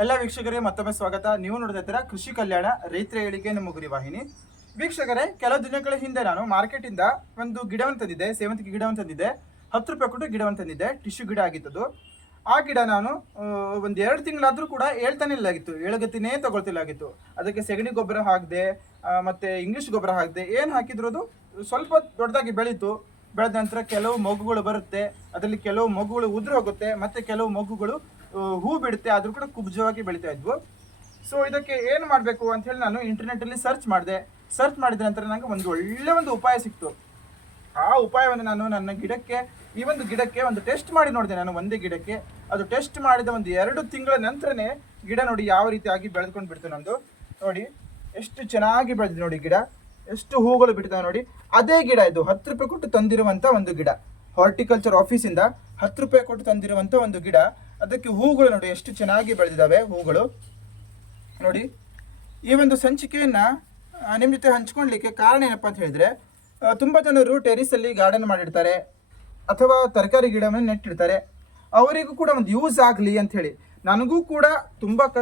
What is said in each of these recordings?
ಎಲ್ಲ ವೀಕ್ಷಕರಿಗೆ ಮತ್ತೊಮ್ಮೆ ಸ್ವಾಗತ. ನೀವು ನೋಡ್ತಾ ಇದ್ದೀರಾ ಕೃಷಿ ಕಲ್ಯಾಣ ರೈತರ ಏಳಿಗೆ ನಮ್ಮ ಗುರಿ ವಾಹಿನಿ. ವೀಕ್ಷಕರೇ ಕೆಲವು ದಿನಗಳ ಹಿಂದೆ ನಾನು ಮಾರ್ಕೆಟ್ ಇಂದ ಒಂದು ಗಿಡವನ್ನು ತಂದಿದ್ದೆ, ಸೇವಂತಿಗೆ ಗಿಡವನ್ನು ತಂದಿದ್ದೆ. ಹತ್ತು ರೂಪಾಯಿ ಕೊಟ್ಟು ಗಿಡವನ್ನು ತಂದಿದ್ದೆ ಟಿಶ್ಯೂ ಗಿಡ ಆಗಿತ್ತು ಆ ಗಿಡ ನಾನು ಒಂದು ಎರಡು ತಿಂಗಳಾದರೂ ಕೂಡ ಹೇಳ್ತಾನೆ ಇಲ್ಲ ಆಗಿತ್ತು ಏಳಗತಿನೇ ತಗೊಳ್ತಿಲ್ಲ ಆಗಿತ್ತು ಅದಕ್ಕೆ ಸೆಗಣಿ ಗೊಬ್ಬರ ಹಾಕಿದೆ ಮತ್ತೆ ಇಂಗ್ಲಿಷ್ ಗೊಬ್ಬರ ಹಾಕಿದೆ. ಏನು ಹಾಕಿದ್ರು ಅದು? ಸ್ವಲ್ಪ ದೊಡ್ಡದಾಗಿ ಬೆಳೀತು. ಬೆಳೆದ ನಂತರ ಕೆಲವು ಮಗುಗಳು ಬರುತ್ತೆ, ಅದರಲ್ಲಿ ಕೆಲವು ಮಗುಗಳು ಉದುರು ಹೋಗುತ್ತೆ, ಮತ್ತೆ ಕೆಲವು ಮಗುಗಳು ಹೂ ಬಿಡುತ್ತೆ, ಆದರೂ ಕೂಡ ಕುಬ್ಜವಾಗಿ ಬೆಳಿತಾ ಇದ್ವು. ಸೊ ಇದಕ್ಕೆ ಏನು ಮಾಡಬೇಕು ಅಂತ ಹೇಳಿ ನಾನು ಇಂಟರ್ನೆಟ್ ಅಲ್ಲಿ ಸರ್ಚ್ ಮಾಡಿದೆ. ಸರ್ಚ್ ಮಾಡಿದ ನಂತರ ನನಗೆ ಒಂದು ಒಳ್ಳೆ ಒಂದು ಉಪಾಯ ಸಿಕ್ತು. ಆ ಉಪಾಯವನ್ನು ನಾನು ನನ್ನ ಗಿಡಕ್ಕೆ, ಈ ಒಂದು ಗಿಡಕ್ಕೆ ಒಂದು ಟೆಸ್ಟ್ ಮಾಡಿ ನೋಡಿದೆ ನಾನು ಒಂದೇ ಗಿಡಕ್ಕೆ. ಅದು ಟೆಸ್ಟ್ ಮಾಡಿದ ಒಂದು ಎರಡು ತಿಂಗಳ ನಂತರನೇ ಗಿಡ ನೋಡಿ ಯಾವ ರೀತಿಯಾಗಿ ಬೆಳೆದ್ಕೊಂಡು ಬಿಡ್ತು ನಂದು. ನೋಡಿ, ಎಷ್ಟು ಚೆನ್ನಾಗಿ ಬೆಳೆದಿದೆ ನೋಡಿ ಗಿಡ. ಎಷ್ಟು ಹೂಗಳು ಬಿಡ್ತಾವೆ ನೋಡಿ. ಅದೇ ಗಿಡ ಇದು, ಹತ್ತು ರೂಪಾಯಿ ಕೊಟ್ಟು ತಂದಿರುವಂಥ ಒಂದು ಗಿಡ. ಹಾರ್ಟಿಕಲ್ಚರ್ ಆಫೀಸಿಂದ ಹತ್ತು ರೂಪಾಯಿ ಕೊಟ್ಟು ತಂದಿರುವಂಥ ಒಂದು ಗಿಡ. ಅದಕ್ಕೆ ಹೂಗಳು ನೋಡಿ ಎಷ್ಟು ಚೆನ್ನಾಗಿ ಬೆಳೆದಿದ್ದಾವೆ ಹೂಗಳು. ನೋಡಿ, ಈ ಒಂದು ಸಂಚಿಕೆಯನ್ನು ನಿಮ್ಮ ಜೊತೆ ಹಂಚ್ಕೊಳ್ಲಿಕ್ಕೆ ಕಾರಣ ಏನಪ್ಪ ಅಂತ ಹೇಳಿದ್ರೆ ತುಂಬ ಜನರು ಟೆರಿಸಲ್ಲಿ ಗಾರ್ಡನ್ ಮಾಡಿರ್ತಾರೆ, ಅಥವಾ ತರಕಾರಿ ಗಿಡವನ್ನು ನೆಟ್ಟಿರ್ತಾರೆ. ಅವರಿಗೂ ಕೂಡ ಒಂದು ಯೂಸ್ ಆಗಲಿ ಅಂತ ಹೇಳಿ. ನನಗೂ ಕೂಡ ತುಂಬಾ ಕ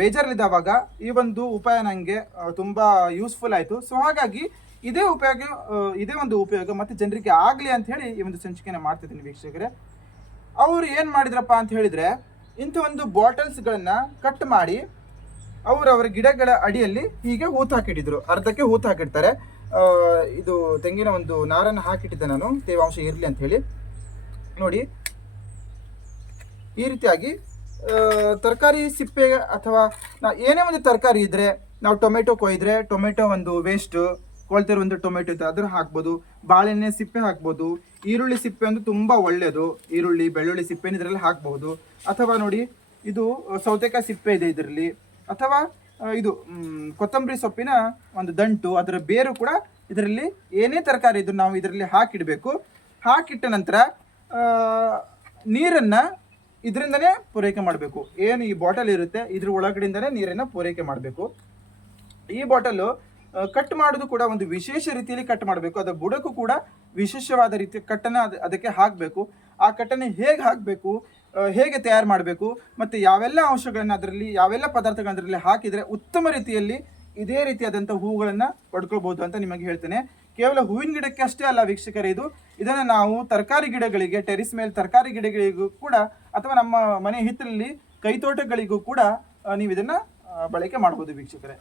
ಬೇಜಾರಲ್ಲಿದ್ದಾವಾಗ ಈ ಒಂದು ಉಪಾಯ ನನಗೆ ತುಂಬಾ ಯೂಸ್ಫುಲ್ ಆಯಿತು. ಸೊ ಹಾಗಾಗಿ ಇದೇ ಉಪಯೋಗ ಇದೇ ಒಂದು ಉಪಯೋಗ ಮತ್ತೆ ಜನರಿಗೆ ಆಗಲಿ ಅಂತ ಹೇಳಿ ಈ ಒಂದು ಸಂಚಿಕೆಯನ್ನು ಮಾಡ್ತಿದ್ದೀನಿ ವೀಕ್ಷಕರೇ. ಅವರು ಏನು ಮಾಡಿದ್ರಪ್ಪ ಅಂತ ಹೇಳಿದ್ರೆ, ಇಂಥ ಒಂದು ಬಾಟಲ್ಸ್ಗಳನ್ನು ಕಟ್ ಮಾಡಿ ಅವರವರ ಅವರ ಗಿಡಗಳ ಅಡಿಯಲ್ಲಿ ಹೀಗೆ ಹೂತು ಹಾಕಿಟ್ಟಿದ್ರು. ಅರ್ಧಕ್ಕೆ ಹೂತು ಹಾಕಿಡ್ತಾರೆ. ಇದು ತೆಂಗಿನ ಒಂದು ನಾರನ್ನು ಹಾಕಿಟ್ಟಿದ್ದೆ ನಾನು. ತೇವಾಂಶ ಇರಲಿ ಅಂತ ಹೇಳಿ. ನೋಡಿ. ಈ ರೀತಿಯಾಗಿ ತರಕಾರಿ ಸಿಪ್ಪೆ ಅಥವಾ ನಾ ಏನೇ ಒಂದು ತರಕಾರಿ ಇದ್ರೆ, ನಾವು ಟೊಮೆಟೊ ಕೊಯ್ದ್ರೆ, ಟೊಮೆಟೊ ಒಂದು ವೇಸ್ಟ್ ಕೊಳ್ತಿರೋ ಒಂದು ಟೊಮೆಟೊ ಇತ್ತು, ಅದ್ರ ಹಾಕ್ಬೋದು. ಬಾಳೆಣ್ಣೆ ಸಿಪ್ಪೆ ಹಾಕ್ಬೋದು. ಈರುಳ್ಳಿ ಸಿಪ್ಪೆ ಒಂದು ತುಂಬ ಒಳ್ಳೆಯದು ಈರುಳ್ಳಿ, ಬೆಳ್ಳುಳ್ಳಿ ಸಿಪ್ಪೆ ಇದರಲ್ಲಿ ಹಾಕ್ಬೋದು. ಅಥವಾ ನೋಡಿ, ಇದು ಸೌತೆಕಾಯಿ ಸಿಪ್ಪೆ ಇದೆ ಇದರಲ್ಲಿ. ಅಥವಾ ಇದು ಕೊತ್ತಂಬರಿ ಸೊಪ್ಪಿನ ಒಂದು ದಂಟು, ಅದರ ಬೇರು ಕೂಡ ಇದರಲ್ಲಿ ಏನೇ ತರಕಾರಿ ಇದ್ರು ನಾವು ಇದರಲ್ಲಿ ಹಾಕಿಡಬೇಕು. ಹಾಕಿಟ್ಟ ನಂತರ ನೀರನ್ನ ಇದರಿಂದನೇ ಪೂರೈಕೆ ಮಾಡಬೇಕು. ಏನು ಈ ಬಾಟಲ್ ಇರುತ್ತೆ, ಇದ್ರ ಒಳಗಡೆಯಿಂದನೇ ನೀರನ್ನು ಪೂರೈಕೆ ಮಾಡಬೇಕು. ಈ ಬಾಟಲು ಕಟ್ ಮಾಡೋದು ಕೂಡ ಒಂದು ವಿಶೇಷ ರೀತಿಯಲ್ಲಿ ಕಟ್ ಮಾಡಬೇಕು. ಅದರ ಬುಡಕ್ಕೂ ಕೂಡ ವಿಶೇಷವಾದ ರೀತಿಯ ಕಟ್ಟನ್ನು ಅದು, ಅದಕ್ಕೆ ಹಾಕಬೇಕು. ಆ ಕಟ್ಟನ್ನು ಹೇಗೆ ಹಾಕಬೇಕು ಹೇಗೆ ತಯಾರು ಮಾಡಬೇಕು, ಮತ್ತು ಯಾವೆಲ್ಲ ಅಂಶಗಳನ್ನು ಅದರಲ್ಲಿ, ಯಾವೆಲ್ಲ ಪದಾರ್ಥಗಳನ್ನು ಅದರಲ್ಲಿ ಹಾಕಿದರೆ ಉತ್ತಮ ರೀತಿಯಲ್ಲಿ ಇದೇ ರೀತಿಯಾದಂಥ ಹೂಗಳನ್ನು ಪಡ್ಕೊಳ್ಬೋದು ಅಂತ ನಿಮಗೆ ಹೇಳ್ತೇನೆ. ಕೇವಲ ಹೂವಿನ ಗಿಡಕ್ಕೆ ಅಷ್ಟೇ ಅಲ್ಲ ವೀಕ್ಷಕರೇ ಇದು. ಇದನ್ನು ನಾವು ತರಕಾರಿ ಗಿಡಗಳಿಗೆ ಟೆರಿಸ್ ಮೇಲೆ ತರಕಾರಿ ಗಿಡಗಳಿಗೂ ಕೂಡ ಅಥವಾ ನಮ್ಮ ಮನೆ ಹಿತ್ತಲಲ್ಲಿ ಕೈತೋಟಗಳಿಗೂ ಕೂಡ ನೀವು ಇದನ್ನು ಬಳಕೆ ಮಾಡ್ಬೋದು ವೀಕ್ಷಕರೇ.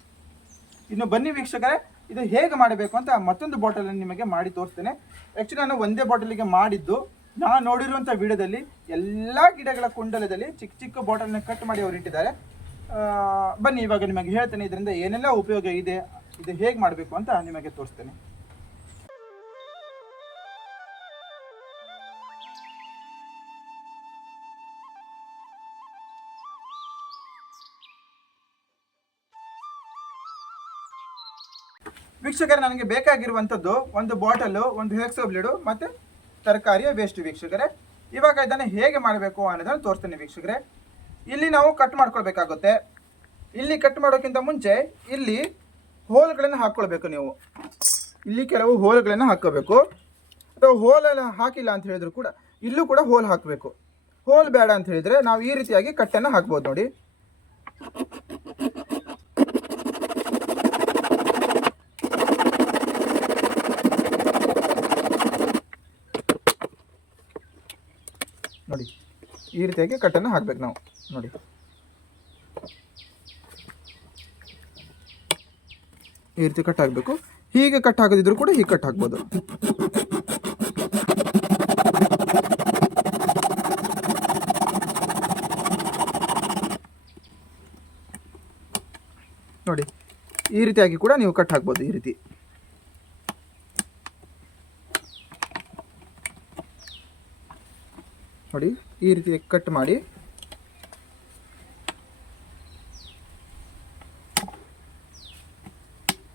ಇನ್ನು ಬನ್ನಿ ವೀಕ್ಷಕರೇ, ಇದು ಹೇಗೆ ಮಾಡಬೇಕು ಅಂತ ಮತ್ತೊಂದು ಬಾಟಲನ್ನು ನಿಮಗೆ ಮಾಡಿ ತೋರಿಸ್ತೇನೆ. ಆ್ಯಕ್ಚುಲಿ ನಾನು ಒಂದೇ ಬಾಟಲಿಗೆ ಮಾಡಿದ್ದು. ನಾನು ನೋಡಿರುವಂಥ ವಿಡಿಯೋದಲ್ಲಿ ಎಲ್ಲ ಗಿಡಗಳ ಕುಂಡಲದಲ್ಲಿ ಚಿಕ್ಕ ಚಿಕ್ಕ ಬಾಟಲ್ನ ಕಟ್ ಮಾಡಿ ಅವ್ರು ಇಟ್ಟಿದ್ದಾರೆ. ಬನ್ನಿ, ಇವಾಗ ನಿಮಗೆ ಹೇಳ್ತೇನೆ, ಇದರಿಂದ ಏನೆಲ್ಲ ಉಪಯೋಗ ಇದೆ, ಇದು ಹೇಗೆ ಮಾಡಬೇಕು ಅಂತ ನಿಮಗೆ ತೋರಿಸ್ತೇನೆ. ವೀಕ್ಷಕರೇ, ನನಗೆ ಬೇಕಾಗಿರುವಂಥದ್ದು ಒಂದು ಬಾಟಲು, ಒಂದು ಹೆಕ್ಸೋ ಬ್ಲೇಡು ಮತ್ತು ತರಕಾರಿಯ ವೇಸ್ಟ್ ವೀಕ್ಷಕರೇ. ಇವಾಗ ಇದನ್ನು ಹೇಗೆ ಮಾಡಬೇಕು ಅನ್ನೋದನ್ನು ತೋರಿಸ್ತೀನಿ ವೀಕ್ಷಕರೇ. ಇಲ್ಲಿ ನಾವು ಕಟ್ ಮಾಡ್ಕೊಳ್ಬೇಕಾಗುತ್ತೆ. ಇಲ್ಲಿ ಕಟ್ ಮಾಡೋಕ್ಕಿಂತ ಮುಂಚೆ ಇಲ್ಲಿ ಹೋಲ್ಗಳನ್ನು ಹಾಕ್ಕೊಳ್ಬೇಕು ನೀವು. ಇಲ್ಲಿ ಕೆಲವು ಹೋಲ್ಗಳನ್ನು ಹಾಕ್ಕೋಬೇಕು ಅಥವಾ ಹೋಲೆಲ್ಲ ಹಾಕಿಲ್ಲ ಅಂತ ಹೇಳಿದ್ರು ಕೂಡ ಇಲ್ಲೂ ಕೂಡ ಹೋಲ್ ಹಾಕಬೇಕು. ಹೋಲ್ ಬೇಡ ಅಂತ ಹೇಳಿದರೆ ನಾವು ಈ ರೀತಿಯಾಗಿ ಕಟ್ಟನ್ನು ಹಾಕ್ಬೋದು ನೋಡಿ. ಈ ರೀತಿಯಾಗಿ ಕಟ್ಟನ್ನು ಹಾಕ್ಬೇಕು ನಾವು. ನೋಡಿ. ಈ ರೀತಿ ಕಟ್ ಹಾಕಬೇಕು. ಹೀಗೆ ಕಟ್ ಹಾಕದಿದ್ರು ಕೂಡ ಹೀಗೆ ಕಟ್ ಹಾಕ್ಬೋದು. ನೋಡಿ. ಈ ರೀತಿಯಾಗಿ ಕೂಡ ನೀವು ಕಟ್ ಹಾಕ್ಬೋದು ಈ ರೀತಿ. ನೋಡಿ. ಈ ರೀತಿ ಕಟ್ ಮಾಡಿ.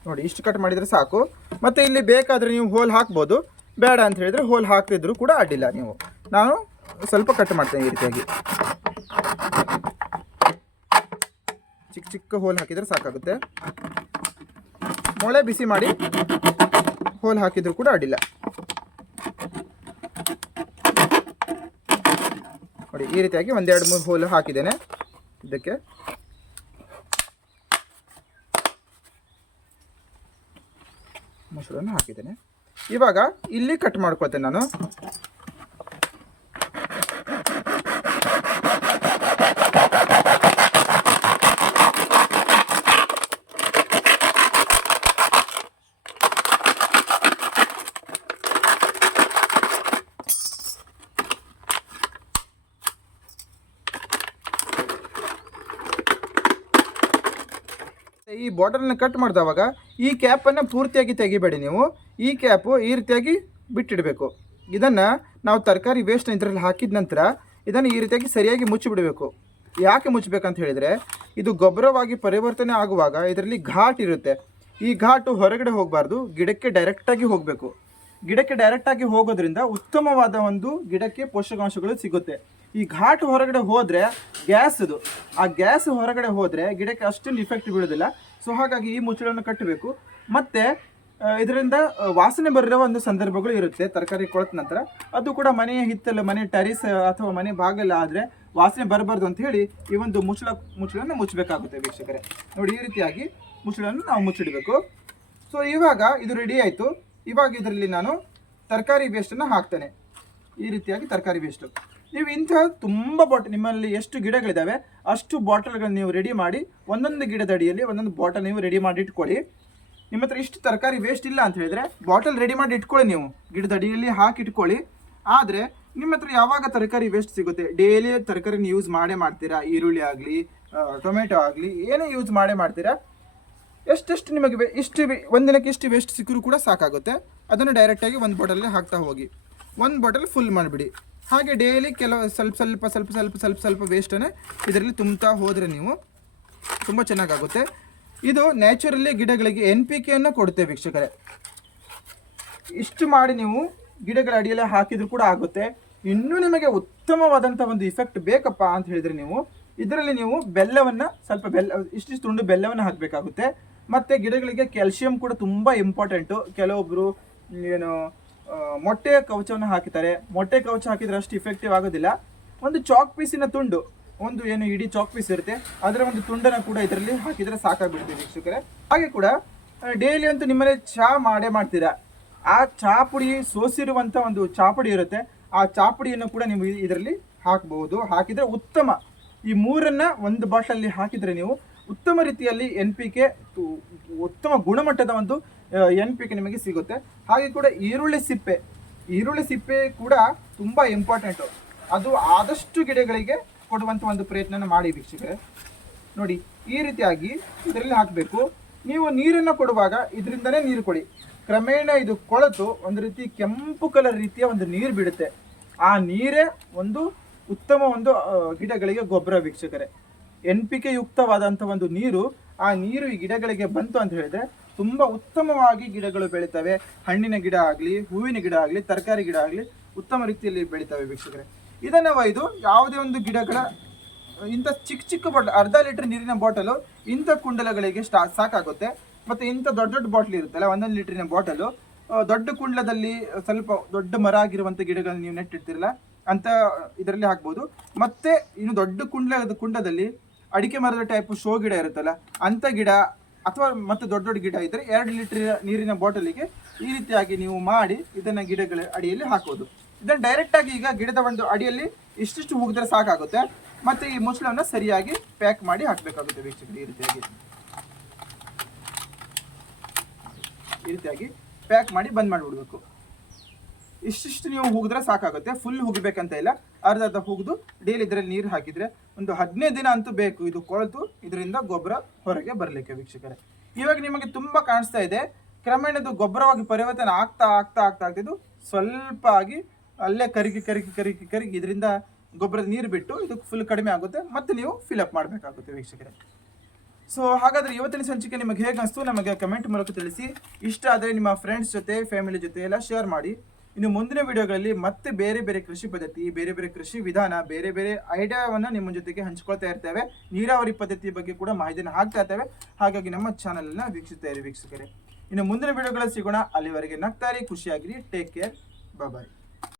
ನೋಡಿ, ಇಷ್ಟು ಕಟ್ ಮಾಡಿದರೆ ಸಾಕು. ಮತ್ತೆ ಇಲ್ಲಿ ಬೇಕಾದರೆ ನೀವು ಹೋಲ್ ಹಾಕ್ಬೋದು. ಬೇಡ ಅಂತ ಹೇಳಿದರೆ ಹೋಲ್ ಹಾಕದಿದ್ರು ಕೂಡ ಅಡ್ಡಿಲ್ಲ ನೀವು. ನಾನು ಸ್ವಲ್ಪ ಕಟ್ ಮಾಡ್ತೇನೆ ಈ ರೀತಿಯಾಗಿ. ಚಿಕ್ಕ ಚಿಕ್ಕ ಹೋಲ್ ಹಾಕಿದರೆ ಸಾಕಾಗುತ್ತೆ. ಮೊಳೆ ಬಿಸಿ ಮಾಡಿ ಹೋಲ್ ಹಾಕಿದರೂ ಕೂಡ ಅಡ್ಡಿಲ್ಲ. ನೋಡಿ, ಈ ರೀತಿಯಾಗಿ ಒಂದೆರಡು ಮೂರು ಹೋಲ್ ಹಾಕಿದ್ದೇನೆ. ಇದಕ್ಕೆ ಮೊಸರನ್ನು ಹಾಕಿದ್ದೇನೆ. ಇವಾಗ ಇಲ್ಲಿ ಕಟ್ ಮಾಡ್ಕೊಳ್ತೇನೆ ನಾನು. ಬಾಟಲ್ನ ಕಟ್ ಮಾಡಿದವಾಗ ಈ ಕ್ಯಾಪನ್ನು ಪೂರ್ತಿಯಾಗಿ ತೆಗಿಬೇಡಿ ನೀವು. ಈ ಕ್ಯಾಪು ಈ ರೀತಿಯಾಗಿ ಬಿಟ್ಟಿಡಬೇಕು. ಇದನ್ನು ನಾವು ತರಕಾರಿ ವೇಸ್ಟ್ ಇದರಲ್ಲಿ ಹಾಕಿದ ನಂತರ ಇದನ್ನು ಈ ರೀತಿಯಾಗಿ ಸರಿಯಾಗಿ ಮುಚ್ಚಿಬಿಡಬೇಕು. ಯಾಕೆ ಮುಚ್ಚಬೇಕಂತ ಹೇಳಿದರೆ, ಇದು ಗೊಬ್ಬರವಾಗಿ ಪರಿವರ್ತನೆ ಆಗುವಾಗ ಇದರಲ್ಲಿ ಘಾಟ್ ಇರುತ್ತೆ. ಈ ಘಾಟು ಹೊರಗಡೆ ಹೋಗಬಾರ್ದು, ಗಿಡಕ್ಕೆ ಡೈರೆಕ್ಟಾಗಿ ಹೋಗಬೇಕು. ಗಿಡಕ್ಕೆ ಡೈರೆಕ್ಟಾಗಿ ಹೋಗೋದ್ರಿಂದ ಉತ್ತಮವಾದ ಒಂದು ಗಿಡಕ್ಕೆ ಪೋಷಕಾಂಶಗಳು ಸಿಗುತ್ತೆ. ಈ ಘಾಟ್ ಹೊರಗಡೆ ಹೋದರೆ ಗ್ಯಾಸ್ ಇದು. ಆ ಗ್ಯಾಸ್ ಹೊರಗಡೆ ಹೋದರೆ ಗಿಡಕ್ಕೆ ಅಷ್ಟೊಂದು ಇಫೆಕ್ಟ್ ಬೀಳೋದಿಲ್ಲ. ಸೊ ಹಾಗಾಗಿ ಈ ಮುಚ್ಚಳವನ್ನು ಕಟ್ಟಬೇಕು. ಮತ್ತು ಇದರಿಂದ ವಾಸನೆ ಬರಿರೋ ಒಂದು ಸಂದರ್ಭಗಳು ಇರುತ್ತೆ. ತರಕಾರಿ ಕೊಳೆತ ನಂತರ. ಅದು ಕೂಡ ಮನೆಯ ಹಿತ್ತಲು, ಮನೆ ಟೆರಿಸ್ ಅಥವಾ ಮನೆ ಬಾಗಿಲ ಆದರೆ ವಾಸನೆ ಬರಬಾರ್ದು ಅಂತ ಹೇಳಿ ಈ ಒಂದು ಮುಚ್ಚಳ ಮುಚ್ಚಳನ್ನು ಮುಚ್ಚಬೇಕಾಗುತ್ತೆ ವೀಕ್ಷಕರೇ. ನೋಡಿ, ಈ ರೀತಿಯಾಗಿ ಮುಚ್ಚಳನ್ನು ನಾವು ಮುಚ್ಚಿಡಬೇಕು. ಸೊ ಇವಾಗ ಇದು ರೆಡಿ ಆಯಿತು. ಇವಾಗ ಇದರಲ್ಲಿ ನಾನು ತರಕಾರಿ ವೇಸ್ಟನ್ನು ಹಾಕ್ತೇನೆ. ಈ ರೀತಿಯಾಗಿ ತರಕಾರಿ ವೇಸ್ಟು ನೀವು ಇಂತಹ ತುಂಬ ಬಾಟಲ್ ನಿಮ್ಮಲ್ಲಿ ಎಷ್ಟು ಗಿಡಗಳಿದ್ದಾವೆ ಅಷ್ಟು ಬಾಟಲ್ಗಳನ್ನ ನೀವು ರೆಡಿ ಮಾಡಿ, ಒಂದೊಂದು ಗಿಡದ ಅಡಿಯಲ್ಲಿ ಒಂದೊಂದು ಬಾಟಲ್ ನೀವು ರೆಡಿ ಮಾಡಿ ಇಟ್ಕೊಳ್ಳಿ. ನಿಮ್ಮ ಹತ್ರ ಇಷ್ಟು ತರಕಾರಿ ವೇಸ್ಟ್ ಇಲ್ಲ ಅಂತ ಹೇಳಿದ್ರೆ ಬಾಟಲ್ ರೆಡಿ ಮಾಡಿ ಇಟ್ಕೊಳ್ಳಿ ನೀವು. ಗಿಡದ ಅಡಿಯಲ್ಲಿ ಹಾಕಿ ಇಟ್ಕೊಳ್ಳಿ. ಆದರೆ, ನಿಮ್ಮ ಹತ್ರ ಯಾವಾಗ ತರಕಾರಿ ವೇಸ್ಟ್ ಸಿಗುತ್ತೆ? ಡೈಲಿ ತರಕಾರಿನ ಯೂಸ್ ಮಾಡೇ ಮಾಡ್ತೀರಾ? ಈರುಳ್ಳಿ ಆಗಲಿ ಟೊಮೆಟೊ ಆಗಲಿ, ಏನೇ ಯೂಸ್ ಮಾಡೇ ಮಾಡ್ತೀರಾ? ಎಷ್ಟೆಷ್ಟು ನಿಮಗೆ ಇಷ್ಟು ಒಂದಿನಕ್ಕೆ ಇಷ್ಟು ವೇಸ್ಟ್ ಸಿಕ್ಕರೂ ಕೂಡ ಸಾಕಾಗುತ್ತೆ. ಅದನ್ನು ಡೈರೆಕ್ಟಾಗಿ ಒಂದು ಬಾಟಲಲ್ಲಿ ಹಾಕ್ತಾ ಹೋಗಿ. ಒಂದು ಬಾಟಲ್ ಫುಲ್ ಮಾಡಿಬಿಡಿ. ಹಾಗೆ ಡೈಲಿ ಕೆಲವು ಸ್ವಲ್ಪ ಸ್ವಲ್ಪ ಸ್ವಲ್ಪ ಸ್ವಲ್ಪ ಸ್ವಲ್ಪ ಸ್ವಲ್ಪ ವೇಸ್ಟನ್ನು ಇದರಲ್ಲಿ ತುಂಬ್ತಾ ಹೋದರೆ ನೀವು ತುಂಬ ಚೆನ್ನಾಗಾಗುತ್ತೆ. ಇದು ನ್ಯಾಚುರಲಿ ಗಿಡಗಳಿಗೆ ಎನ್ ಪಿ ಕೆಯನ್ನು ಕೊಡುತ್ತೆ ವೀಕ್ಷಕರೇ. ಇಷ್ಟು ಮಾಡಿ ನೀವು ಗಿಡಗಳ ಅಡಿಯಲ್ಲಿ ಹಾಕಿದ್ರು ಕೂಡ ಆಗುತ್ತೆ. ಇನ್ನೂ ನಿಮಗೆ ಉತ್ತಮವಾದಂಥ ಒಂದು ಇಫೆಕ್ಟ್ ಬೇಕಪ್ಪ ಅಂತ ಹೇಳಿದ್ರೆ ನೀವು ಇದರಲ್ಲಿ ನೀವು ಬೆಲ್ಲವನ್ನು ಸ್ವಲ್ಪ ಬೆಲ್ಲ, ಇಷ್ಟಿಷ್ಟು ತುಂಡು ಬೆಲ್ಲವನ್ನು ಹಾಕಬೇಕಾಗುತ್ತೆ. ಮತ್ತು ಗಿಡಗಳಿಗೆ ಕ್ಯಾಲ್ಶಿಯಂ ಕೂಡ ತುಂಬ ಇಂಪಾರ್ಟೆಂಟು ಕೆಲವೊಬ್ಬರು ಏನು ಆ, ಮೊಟ್ಟೆಯ ಕವಚವನ್ನು ಹಾಕಿದ್ದಾರೆ. ಮೊಟ್ಟೆ ಕವಚ ಹಾಕಿದ್ರೆ ಅಷ್ಟು ಇಫೆಕ್ಟಿವ್ ಆಗೋದಿಲ್ಲ. ಒಂದು ಚಾಕ್ ಪೀಸಿನ ತುಂಡು ಒಂದು ಏನು ಇಡೀ ಚಾಕ್ ಪೀಸ್ ಇರುತ್ತೆ. ಅದರ ಒಂದು ತುಂಡನ್ನು ಕೂಡ ಇದರಲ್ಲಿ ಹಾಕಿದರೆ ಸಾಕಾಗ್ಬಿಡುತ್ತೆ ವೀಕ್ಷಕರೇ. ಹಾಗೆ ಕೂಡ ಡೈಲಿ ಅಂತೂ ನಿಮ್ಮಲ್ಲಿ ಚಹಾ ಮಾಡೇ ಮಾಡ್ತೀರಾ? ಆ ಚಹಾ ಪುಡಿ ಸೋಸಿರುವಂಥ ಒಂದು ಚಾಪುಡಿ ಇರುತ್ತೆ. ಆ ಚಾಪುಡಿಯನ್ನು ಕೂಡ ನೀವು ಇದರಲ್ಲಿ ಹಾಕಬಹುದು. ಹಾಕಿದರೆ ಉತ್ತಮ. ಈ ಮೂರನ್ನ ಒಂದು ಬಾಟಲಲ್ಲಿ ಹಾಕಿದರೆ ನೀವು ಉತ್ತಮ ರೀತಿಯಲ್ಲಿ ಎನ್ ಪಿ ಕೆ ಉತ್ತಮ ಗುಣಮಟ್ಟದ ಒಂದು ಎನ್ ಪಿ ಕೆ ನಿಮಗೆ ಸಿಗುತ್ತೆ. ಹಾಗೆ ಕೂಡ ಈರುಳ್ಳಿ ಸಿಪ್ಪೆ. ಈರುಳ್ಳಿ ಸಿಪ್ಪೆ ಕೂಡ ತುಂಬ ಇಂಪಾರ್ಟೆಂಟು ಅದು ಆದಷ್ಟು ಗಿಡಗಳಿಗೆ ಕೊಡುವಂಥ ಒಂದು ಪ್ರಯತ್ನ ಮಾಡಿ ವೀಕ್ಷಕರೇ. ನೋಡಿ, ಈ ರೀತಿಯಾಗಿ ಇದರಲ್ಲಿ ಹಾಕಬೇಕು. ನೀವು ನೀರನ್ನು ಕೊಡುವಾಗ ಇದರಿಂದನೇ ನೀರು ಕೊಡಿ. ಕ್ರಮೇಣ ಇದು ಕೊಳೆತು, ಒಂದು ರೀತಿ ಕೆಂಪು ಕಲರ್ ರೀತಿಯ ಒಂದು ನೀರು ಬಿಡುತ್ತೆ. ಆ ನೀರೇ ಒಂದು ಉತ್ತಮ ಒಂದು ಗಿಡಗಳಿಗೆ ಗೊಬ್ಬರ ವೀಕ್ಷಕರೇ. ಎನ್ ಪಿ ಕೆ ಯುಕ್ತವಾದಂಥ ಒಂದು ನೀರು, ಆ ನೀರು ಈ ಗಿಡಗಳಿಗೆ ಬಂತು ಅಂತ ಹೇಳಿದ್ರೆ ತುಂಬ ಉತ್ತಮವಾಗಿ ಗಿಡಗಳು ಬೆಳಿತವೆ. ಹಣ್ಣಿನ ಗಿಡ ಆಗಲಿ, ಹೂವಿನ ಗಿಡ ಆಗಲಿ, ತರಕಾರಿ ಗಿಡ ಆಗಲಿ ಉತ್ತಮ ರೀತಿಯಲ್ಲಿ ಬೆಳಿತವೆ ವೀಕ್ಷಕರೇ. ಇದನ್ನು ಒಯ್ದು ಯಾವುದೇ ಒಂದು ಗಿಡಗಳ, ಇಂಥ ಚಿಕ್ಕ ಚಿಕ್ಕ ಬಾಟ್ ಅರ್ಧ ಲೀಟರ್ ನೀರಿನ ಬಾಟಲು ಇಂಥ ಕುಂಡಲಗಳಿಗೆ ಸ್ಟಾ, ಸಾಕಾಗುತ್ತೆ. ಮತ್ತು ಇಂಥ ದೊಡ್ಡ ದೊಡ್ಡ ಬಾಟ್ಲ್ ಇರುತ್ತಲ್ಲ, ಒಂದೊಂದು ಲೀಟ್ರಿನ ಬಾಟಲು ದೊಡ್ಡ ಕುಂಡಲದಲ್ಲಿ ಸ್ವಲ್ಪ ದೊಡ್ಡ ಮರ ಆಗಿರುವಂಥ ಗಿಡಗಳನ್ನ ನೀವು ನೆಟ್ಟಿರ್ತಿರಲ್ಲ, ಅಂತ ಇದರಲ್ಲಿ ಹಾಕ್ಬೋದು. ಮತ್ತೆ ಇನ್ನು ದೊಡ್ಡ ಕುಂಡಲದ ಕುಂಡದಲ್ಲಿ ಅಡಿಕೆ ಮರದ ಟೈಪ್ ಶೋ ಗಿಡ ಇರುತ್ತಲ್ಲ ಅಂಥ ಗಿಡ ಅಥವಾ ಮತ್ತೆ ದೊಡ್ಡ ದೊಡ್ಡ ಗಿಡ ಇದ್ದರೆ ಎರಡು ಲೀಟರ್ ನೀರಿನ ಬಾಟಲಿಗೆ ಈ ರೀತಿಯಾಗಿ ನೀವು ಮಾಡಿ ಇದನ್ನು ಗಿಡಗಳ ಅಡಿಯಲ್ಲಿ ಹಾಕೋದು. ಇದನ್ನು ಡೈರೆಕ್ಟಾಗಿ ಈಗ ಗಿಡದ ಒಂದು ಅಡಿಯಲ್ಲಿ ಇಷ್ಟಿಷ್ಟು ಹೋಗಿದ್ರೆ ಸಾಕಾಗುತ್ತೆ. ಮತ್ತೆ ಈ ಮುಚ್ಚಳವನ್ನು ಸರಿಯಾಗಿ ಪ್ಯಾಕ್ ಮಾಡಿ ಹಾಕಬೇಕಾಗುತ್ತೆ ವೀಕ್ಷಕರು, ಈ ರೀತಿಯಾಗಿ. ಈ ರೀತಿಯಾಗಿ ಪ್ಯಾಕ್ ಮಾಡಿ ಬಂದ್ ಮಾಡಿಬಿಡ್ಬೇಕು. ಇಷ್ಟಿಷ್ಟು ನೀವು ಹುಗಿದ್ರೆ ಸಾಕಾಗುತ್ತೆ ಫುಲ್ ಹೋಗಬೇಕಂತ ಇಲ್ಲ. ಅರ್ಧ ಅರ್ಧ ಹುಗಿದು ಡೈಲಿ ಇದರಲ್ಲಿ ನೀರು ಹಾಕಿದ್ರೆ ಒಂದು ಹದಿನೈದು ದಿನ ಅಂತೂ ಬೇಕು. ಇದು ಕೊಳೆತು, ಇದರಿಂದ ಗೊಬ್ಬರ ಹೊರಗೆ ಬರಲಿಕ್ಕೆ ವೀಕ್ಷಕರೇ. ಇವಾಗ ನಿಮಗೆ ತುಂಬಾ ಕಾಣಿಸ್ತಾ ಇದೆ ಕ್ರಮೇಣ ಇದು ಗೊಬ್ಬರವಾಗಿ ಪರಿವರ್ತನೆ ಆಗ್ತಾ ಆಗ್ತಾ ಆಗ್ತಾ ಆಗ್ತಿದ್ದು ಸ್ವಲ್ಪ ಆಗಿ ಅಲ್ಲೇ ಕರಿಗಿ, ಕರಗಿ ಕರಗಿ, ಕರಿಗಿ ಇದರಿಂದ ಗೊಬ್ಬರದ ನೀರು ಬಿಟ್ಟು ಇದು ಫುಲ್ ಕಡಿಮೆ ಆಗುತ್ತೆ. ಮತ್ತೆ ನೀವು ಫಿಲಪ್ ಮಾಡಬೇಕಾಗುತ್ತೆ ವೀಕ್ಷಕರೇ. ಸೊ ಹಾಗಾದ್ರೆ ಇವತ್ತಿನ ಸಂಚಿಕೆ ನಿಮಗೆ ಹೇಗೆ ಅನಿಸ್ತು? ನಮಗೆ ಕಮೆಂಟ್ ಮೂಲಕ ತಿಳಿಸಿ. ಇಷ್ಟ ಆದರೆ ನಿಮ್ಮ ಫ್ರೆಂಡ್ಸ್ ಜೊತೆ ಫ್ಯಾಮಿಲಿ ಜೊತೆ ಎಲ್ಲ ಶೇರ್ ಮಾಡಿ. ಇನ್ನು ಮುಂದಿನ ವಿಡಿಯೋಗಳಲ್ಲಿ ಮತ್ತೆ ಬೇರೆ ಬೇರೆ ಕೃಷಿ ಪದ್ಧತಿ, ಬೇರೆ ಬೇರೆ ಕೃಷಿ ವಿಧಾನ, ಬೇರೆ ಬೇರೆ ಐಡಿಯಾವನ್ನು ನಿಮ್ಮ ಜೊತೆಗೆ ಹಂಚ್ಕೊಳ್ತಾ ಇರ್ತೇವೆ. ನೀರಾವರಿ ಪದ್ಧತಿ ಬಗ್ಗೆ ಕೂಡ ಮಾಹಿತಿಯನ್ನು ಹಾಕ್ತಾ ಇರ್ತೇವೆ. ಹಾಗಾಗಿ ನಮ್ಮ ಚಾನಲನ್ನು ವೀಕ್ಷಿಸ್ತಾ ಇರಿ ವೀಕ್ಷಕರೇ. ಇನ್ನು ಮುಂದಿನ ವಿಡಿಯೋಗಳಲ್ಲಿ ಸಿಗೋಣ. ಅಲ್ಲಿವರೆಗೆ ನಗ್ತಾರಿ ಖುಷಿಯಾಗಿರಿ. Take care bye